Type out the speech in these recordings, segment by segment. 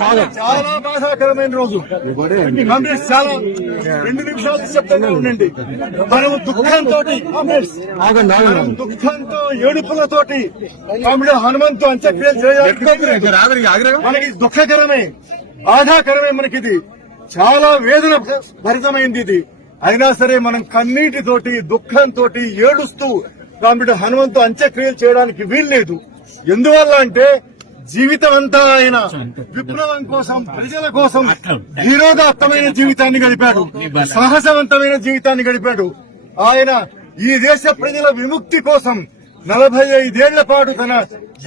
చాలా బాధాకరమైన రోజు. కాంగ్రెస్ చాలా 2 నిమిషాలు శబ్దంగా ఉండండి. మనము దుఃఖంతో ఏడుపులతోటి తమ్ముడు హనుమంతు అంత్యక్రియలు చేయాలి. మనకి దుఃఖకరమే, బాధాకరమే. మనకిది చాలా వేదన భరితమైంది ఇది. అయినా సరే మనం కన్నీటితోటి దుఃఖంతో ఏడుస్తూ తమ్ముడు హనుమంతు అంత్యక్రియలు చేయడానికి వీల్లేదు. ఎందువల్ల అంటే జీవితం అంతా ఆయన విప్లవం కోసం, ప్రజల కోసం ధీరోదాత్తమైన జీవితాన్ని గడిపాడు, సాహసవంతమైన జీవితాన్ని గడిపాడు. ఆయన ఈ దేశ ప్రజల విముక్తి కోసం 45 ఏళ్ల పాటు తన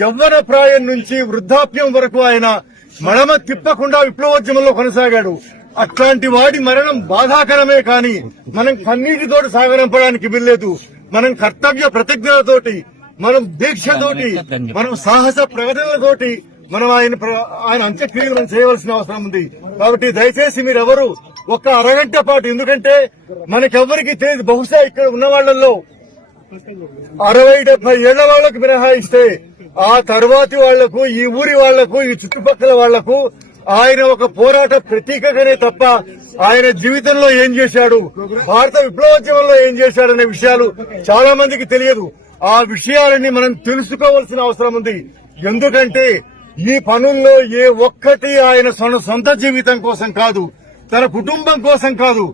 యవ్వన ప్రాయం నుంచి వృద్ధాప్యం వరకు ఆయన మడమ తిప్పకుండా విప్లవోద్యమంలో కొనసాగాడు. అట్లాంటి వాడి మరణం బాధాకరమే, కానీ మనం కన్నీటితోటి సాగనంపడానికి వీల్లేదు. మనం కర్తవ్య ప్రతిజ్ఞలతోటి, మనం దీక్షతోటి, మనం సాహస ప్రకటనలతోటి మనం ఆయన అంత్యక్రియలు మనం చేయవలసిన అవసరం ఉంది. కాబట్టి దయచేసి మీరెవరు ఒక్క అరగంట పాటు, ఎందుకంటే మనకెవ్వరికి తెలియదు, బహుశా ఇక్కడ ఉన్న వాళ్లలో 60-70 ఏళ్ల వాళ్లకు మినహాయిస్తే ఆ తర్వాతి వాళ్లకు, ఈ ఊరి వాళ్లకు, ఈ చుట్టుపక్కల వాళ్లకు ఆయన ఒక పోరాట ప్రతీకగానే తప్ప ఆయన జీవితంలో ఏం చేశాడు, భారత విప్లవోద్యమంలో ఏం చేశాడనే విషయాలు చాలా మందికి తెలియదు. ఆ విషయాలని మనం తెలుసుకోవాల్సిన అవసరం ఉంది. ఎందుకంటే ఈ పనుల్లో ఏ ఒక్కటి ఆయన సొంత జీవితం కోసం కాదు, తన కుటుంబం కోసం కాదు,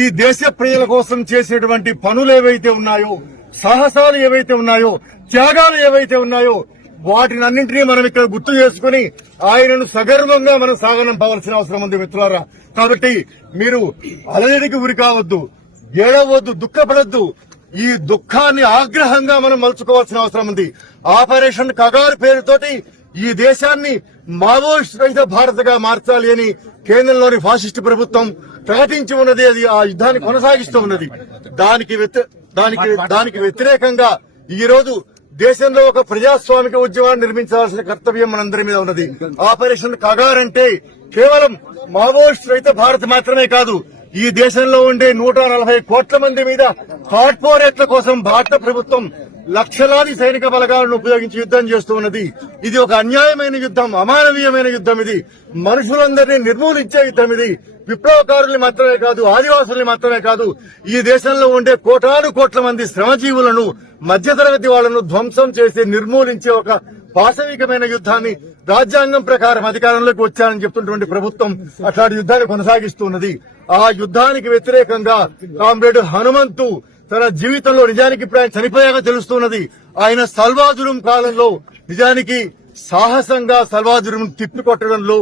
ఈ దేశ ప్రజల కోసం చేసేటువంటి పనులు ఏవైతే ఉన్నాయో, సాహసాలు ఏవైతే ఉన్నాయో, త్యాగాలు ఏవైతే ఉన్నాయో, వాటినన్నింటినీ మనం ఇక్కడ గుర్తు చేసుకుని ఆయనను సగర్వంగా మనం సాగనంపవలసిన అవసరం ఉంది మిత్రులారా. కాబట్టి మీరు అలజడికి గురి కావద్దు, ఏడవద్దు, దుఃఖపడద్దు. ఈ దుఃఖాన్ని ఆగ్రహంగా మనం మలుచుకోవాల్సిన అవసరం ఉంది. ఆపరేషన్ కగారు పేరుతోటి ఈ దేశాన్ని మావోయిస్ట్ రహిత భారత్ గా మార్చాలి అని కేంద్రంలోని ఫాసిస్టు ప్రభుత్వం ప్రకటించి ఉన్నది. అది ఆ యుద్ధాన్ని కొనసాగిస్తూ ఉన్నది. దానికి వ్యతిరేకంగా ఈ రోజు దేశంలో ఒక ప్రజాస్వామిక ఉద్యమాన్ని నిర్మించాల్సిన కర్తవ్యం మనందరి మీద ఉన్నది. ఆపరేషన్ కగార్ అంటే కేవలం మావోయిస్ట్ రహిత భారత్ మాత్రమే కాదు, ఈ దేశంలో ఉండే 140 కోట్ల మంది మీద కార్పొరేట్ల కోసం భారత ప్రభుత్వం లక్షలాది సైనిక బలగాలను ఉపయోగించి యుద్దం చేస్తూ ఉన్నది. ఇది ఒక అన్యాయమైన యుద్దం, అమానవీయమైన యుద్దం. ఇది మనుషులందరినీ నిర్మూలించే యుద్దం. ఇది విప్లవకారుల్ని మాత్రమే కాదు, ఆదివాసుల్ని మాత్రమే కాదు, ఈ దేశంలో ఉండే కోట్ల మంది శ్రమజీవులను, మధ్యతరగతి వాళ్లను ధ్వంసం చేసి నిర్మూలించే ఒక పాశవికమైన యుద్ధాన్ని రాజ్యాంగం ప్రకారం అధికారంలోకి వచ్చానని చెప్తున్నటువంటి ప్రభుత్వం అట్లాంటి యుద్ధాన్ని కొనసాగిస్తున్నది. ఆ యుద్ధానికి వ్యతిరేకంగా కామ్రేడ్ హనుమంతు తన జీవితంలో నిజానికి ఇప్పుడు ఆయన చనిపోయాక తెలుస్తున్నది, ఆయన సల్వాజురుం కాలంలో నిజానికి సాహసంగా సల్వాజురుం తిప్పికొట్టడంలో